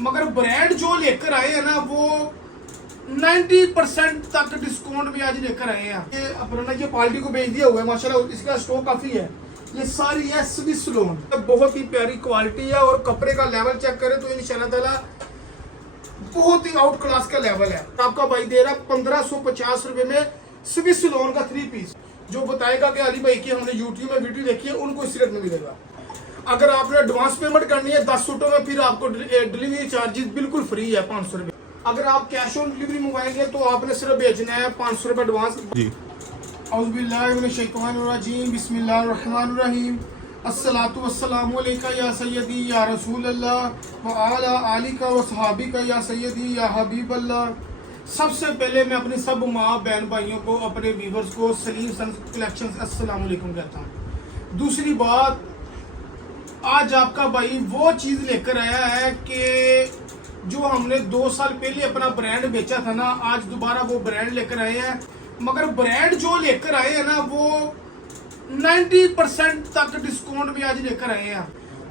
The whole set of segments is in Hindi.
मगर ब्रांड जो लेकर आए हैं ना वो 90% तक डिस्काउंट भी आज लेकर आए हैं। ये अपना ये पार्टी को भेज दिया हुआ है माशाल्लाह, इसका स्टॉक काफी है। ये सारी है स्विस लोन, बहुत ही प्यारी क्वालिटी है और कपड़े का लेवल चेक करें तो इंशाल्लाह ताला बहुत ही आउट क्लास का लेवल है। आपका भाई दे रहा 1550 रुपए में स्विस लोन का 3 पीस। जो बताएगा कि अली भाई की हमने यूट्यूब में वीडियो देखी है उनको इसी रेट में मिलेगा। अगर आपने एडवांस पेमेंट करनी है 10 सूटों में, फिर आपको डिलीवरी चार्जेस बिल्कुल फ्री है 500 रुपए। अगर आप कैश ऑन डिलीवरी मंगवाएंगे तो आपने सिर्फ भेजना है 500 रुपए एडवांस जी। औज़ुबिल्लाहिमिनश्शैतानिर्रजीम, बिस्मिल्लाहिर्रहमानिर्रहीम, अस्सलातु वस्सलामु अलैका या सय्यदी या रसूल अल्लाह व अला आलिका व सहाबिका या सय्यदी या हबीब अल्लाह। सबसे पहले मैं अपने सब माँ बहन भाइयों को, अपने व्यूवर्स को सलीम सन्स कलेक्शन अस्सलाम वालेकुम कहता हूँ। दूसरी बात, आज आपका भाई वो चीज़ लेकर आया है कि जो हमने 2 साल पहले अपना ब्रांड बेचा था ना, आज दोबारा वो ब्रांड लेकर आए हैं। मगर ब्रांड जो लेकर आए हैं ना वो 90% तक डिस्काउंट भी आज लेकर आए हैं।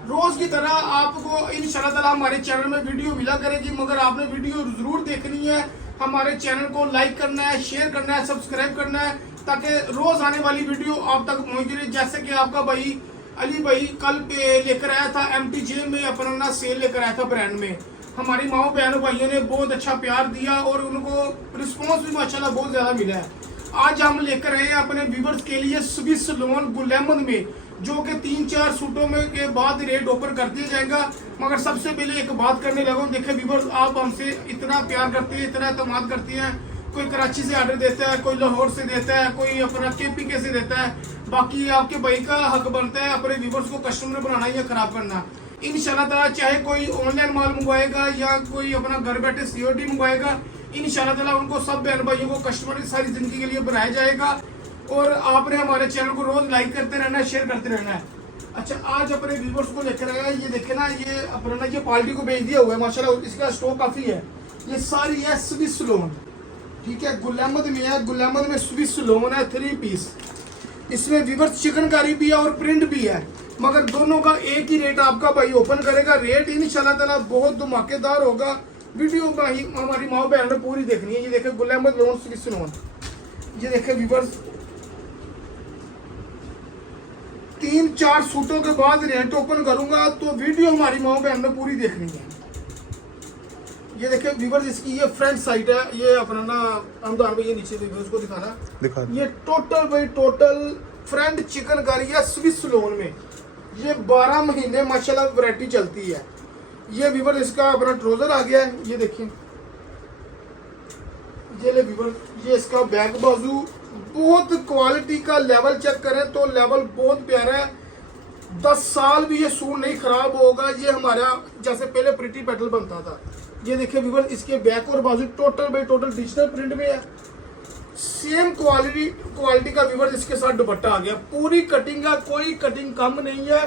रोज की तरह आपको इंशाल्लाह ताला हमारे चैनल में वीडियो मिला करेगी, मगर आपने वीडियो जरूर देखनी है। हमारे चैनल को लाइक करना है, शेयर करना है, सब्सक्राइब करना है, ताकि रोज आने वाली वीडियो आप तक पहुंच रही। जैसे कि आपका भाई अली भाई कल पे लेकर आया था MTJ में अपना ना सेल लेकर आया था ब्रांड में। हमारी माओ बहनों भाइयों ने बहुत अच्छा प्यार दिया और उनको रिस्पांस भी माशाल्लाह बहुत ज्यादा मिला है। आज हम लेकर आए हैं अपने व्यूवर्स के लिए स्विस लोन गुल अहमद में, जो कि 3-4 सूटों में के बाद रेट ओपन कर दिया जाएगा। मगर सबसे पहले एक बात करने लगा, देखे व्यूवर्स आप हमसे इतना प्यार करते हैं, इतना एतमाद करते हैं। कोई कराची से ऑर्डर देता है, कोई लाहौर से देता है, कोई अपना KPK से देता है। बाकी आपके भाई का हक बनता है अपने व्यूवर्स को कस्टमर बनाना या खराब करना। इंशाल्लाह ताला चाहे कोई ऑनलाइन माल मंगवाएगा या कोई अपना घर बैठे COD मंगवाएगा, इंशाल्लाह ताला उनको सब बहन भाइयों को कस्टमर की सारी जिंदगी के लिए बनाया जाएगा। और आपने हमारे चैनल को रोज लाइक करते रहना है, शेयर करते रहना है। अच्छा, आज अपने व्यूवर्स को लेकर आया, ये देखे ना, ये अपना ये पार्टी को भेज दिया हुआ है माशाल्लाह, इसका स्टॉक काफी है। ये सारी है स्विस लोन, ठीक है, गुल अहमद में है। गुल अहमद में स्विस लोन है 3 पीस। इसमें व्यूवर्स चिकनकारी भी है और प्रिंट भी है, मगर दोनों का एक ही रेट आपका भाई ओपन करेगा। रेट इंशाल्लाह ताला बहुत धमाकेदार होगा। वीडियो हमारी माँ बहन ने पूरी देखनी है। ये देखे Gul Ahmed loan Swiss loan, ये देखे व्यूवर्स 3-4 सूटों के बाद रेट ओपन करूंगा, तो वीडियो हमारी माँ बहन ने पूरी देखनी है। ये देखिए व्यूवर्स, इसकी ये फ्रंट साइड है। ये अपना ना अमदान भाई, ये नीचे व्यूवर्स को दिखाना। ये टोटल भाई टोटल फ्रंट चिकनकारी है स्विस लोन में। ये 12 महीने माशाल्लाह वैरायटी चलती है। ये व्यूवर्स इसका अपना ट्राउजर आ गया है, ये देखिए। ये ले व्यूवर्स, ये इसका बैक बाजू, बहुत क्वालिटी का लेवल चेक करें तो लेवल बहुत प्यारा है। 10 साल भी ये सूट नहीं खराब होगा। ये हमारा जैसे पहले प्रिटी पेटल बनता था। ये देखिए व्यूवर्स, इसके बैक और बाजू total by total digital print में है। सेम क्वालिटी का व्यूवर्स इसके साथ दुपट्टा आ गया। पूरी कटिंग है, कोई कटिंग कम नहीं है।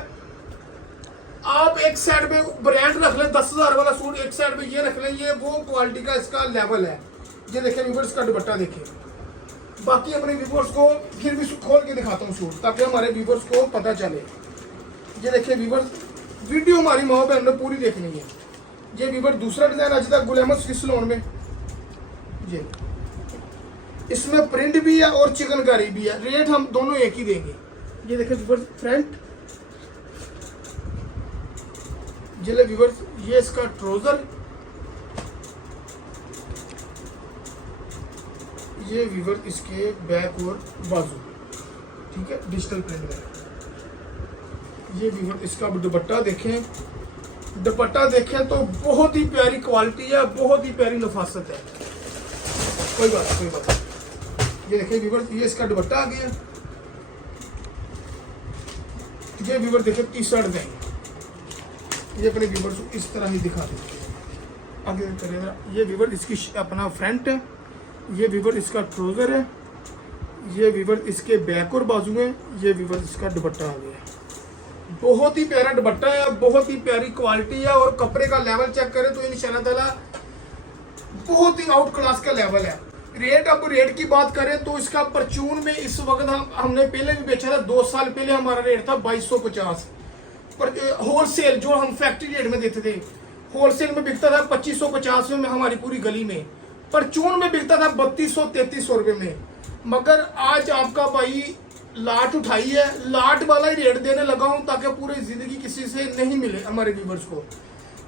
आप एक साइड में ब्रांड रख लें 10,000 वाला सूट, एक साइड में ये रख लें, ये वो क्वालिटी का इसका लेवल है। ये देखिए व्यूवर्स का दुपट्टा देखिए। बाकी अपने व्यूवर्स को फिर भी खोल के दिखाता हूँ सूट, ताकि हमारे व्यूवर्स को पता चले। ये देखिए व्यूवर्स, वीडियो हमारी माँ बहन ने पूरी देखनी है। ये व्यूवर्स दूसरा डिजाइन आज तक गुल अहमद स्विस लोन में, ये इसमें प्रिंट भी है और चिकनकारी भी है। रेट हम दोनों एक ही देंगे। ये देखिए व्यूवर्स फ्रंट, ये व्यूवर्स, ये इसका ट्राउजर, ये व्यूवर्स इसके बैक और बाजू, ठीक है, डिजिटल प्रिंट में। ये व्यूवर्स इसका दुपट्टा देखें, दुपट्टा देखें तो बहुत ही प्यारी क्वालिटी है, बहुत ही प्यारी नफासत है। कोई बात। ये देखिए व्यूवर्स, ये इसका दुपट्टा आ गया। ये व्यूवर्स देखिए टी-शर्ट दें, ये अपने व्यूवर्स को इस तरह ही दिखा दें, आगे करेगा। ये व्यूवर्स इसकी अपना फ्रंट है। ये व्यूवर्स इसका ट्राउजर है। ये व्यूवर्स इसके बैक और बाजू में। ये व्यूवर्स इसका दुपट्टा आ गया। बहुत ही प्यारा दुपट्टा है, बहुत ही प्यारी क्वालिटी है। और कपड़े का लेवल चेक करें तो इंशाल्लाह ताला बहुत ही आउट क्लास का लेवल है। रेट की बात करें तो इसका परचून में इस वक्त हमने पहले भी बेचा था। 2 साल पहले हमारा रेट था 2250 पर होलसेल, जो हम फैक्ट्री रेट में देते थे। होलसेल में बिकता था 2550 में हमारी पूरी गली में, परचून में बिकता था 3200-3300 रुपये में। मगर आज आपका भाई लाट उठाई है, लाट वाला ही रेट देने लगा हूँ ताकि पूरी जिंदगी किसी से नहीं मिले हमारे व्यूवर्स को।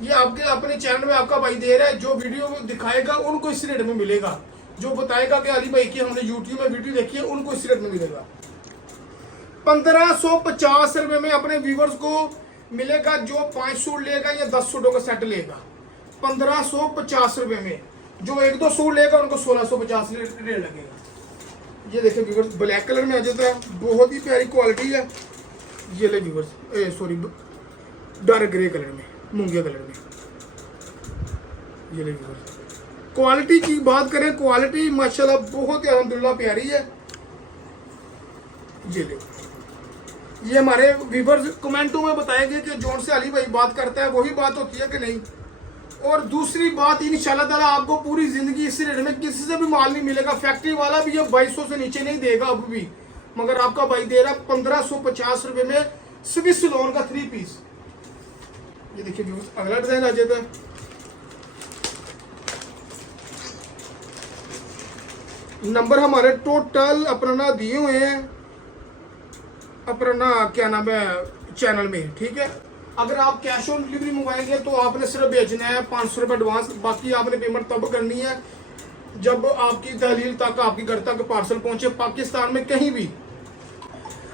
ये आपके अपने चैनल में आपका भाई दे रहा है, जो वीडियो दिखाएगा उनको इस रेट में मिलेगा, जो बताएगा कि अली भाई की हमने यूट्यूब में वीडियो देखी है उनको इस रेट में मिलेगा। 1550 रुपये में अपने व्यूवर्स को मिलेगा जो 5 सूट लेगा या 10 सूटों का सेट लेगा। 1550 रुपये में जो 1-2 सूट लेगा उनको 1650 रेट लगेगा। ये देखिए व्यूवर्स, ब्लैक कलर में आ जाता है, बहुत ही प्यारी क्वालिटी है। ये ले viewers, sorry dark grey colour में, मूंगिया कलर में। ये ले व्यूवर्स, क्वालिटी की बात करें, क्वालिटी माशाल्लाह बहुत ही अल्हम्दुलिल्लाह प्यारी है। ये ले, ये हमारे व्यूवर्स कमेंटों में बताएंगे कि जोन से अली भाई बात करता है वही बात होती है कि नहीं। और दूसरी बात, इंशाल्लाह ताला आपको पूरी जिंदगी इस रेट में किसी से भी माल नहीं मिलेगा। फैक्ट्री वाला भी ये 2200 से नीचे नहीं देगा अब भी, मगर आपका भाई दे रहा 1550 रुपये में स्विस लॉन का 3 पीस। ये देखिए व्यूअर्स, अगला डिजाइन आ जाता है। नंबर हमारे टोटल अपना दिए हुए हैं, अपना क्या नाम है चैनल में, ठीक है। अगर आप कैश ऑन डिलीवरी मंगवाएंगे तो आपने सिर्फ भेजना है 500 रुपये एडवांस, बाकी आपने पेमेंट तब करनी है जब आपकी तहलील तक, आपके घर तक पार्सल पहुंचे पाकिस्तान में कहीं भी।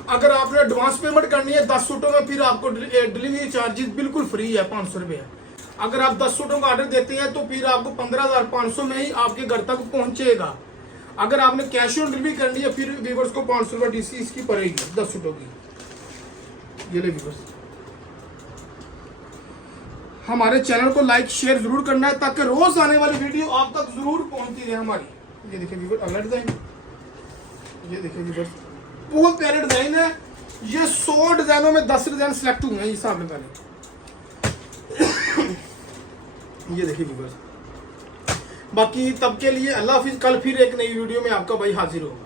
अगर आपने एडवांस पेमेंट करनी है 10 सूटों में, फिर आपको डिलीवरी चार्जेस बिल्कुल फ्री है, 500 रुपये। अगर आप 10 सूटों का ऑर्डर देते हैं तो फिर आपको 15,500 में ही आपके घर तक पहुंचेगा। अगर आपने कैश ऑन डिलीवरी करनी है फिर व्यूवर्स को 500 रुपये डीसी इसकी पड़ेगी 10 सूटों की। ये ले व्यूवर्स, हमारे चैनल को लाइक शेयर जरूर करना है ताकि रोज आने वाली वीडियो आप तक जरूर पहुंचती रहे हमारी। ये देखिए व्यूअर्स, अगला डिजाइन, ये देखिए व्यूअर्स, बहुत प्यारे डिजाइन है। ये 100 डिजाइनों में 10 डिजाइन सिलेक्ट हुए हैं, ये सामने वाले। ये देखिए व्यूअर्स, बाकी तब के लिए अल्लाह हाफिज। कल फिर एक नई वीडियो में आपका भाई हाजिर होगा।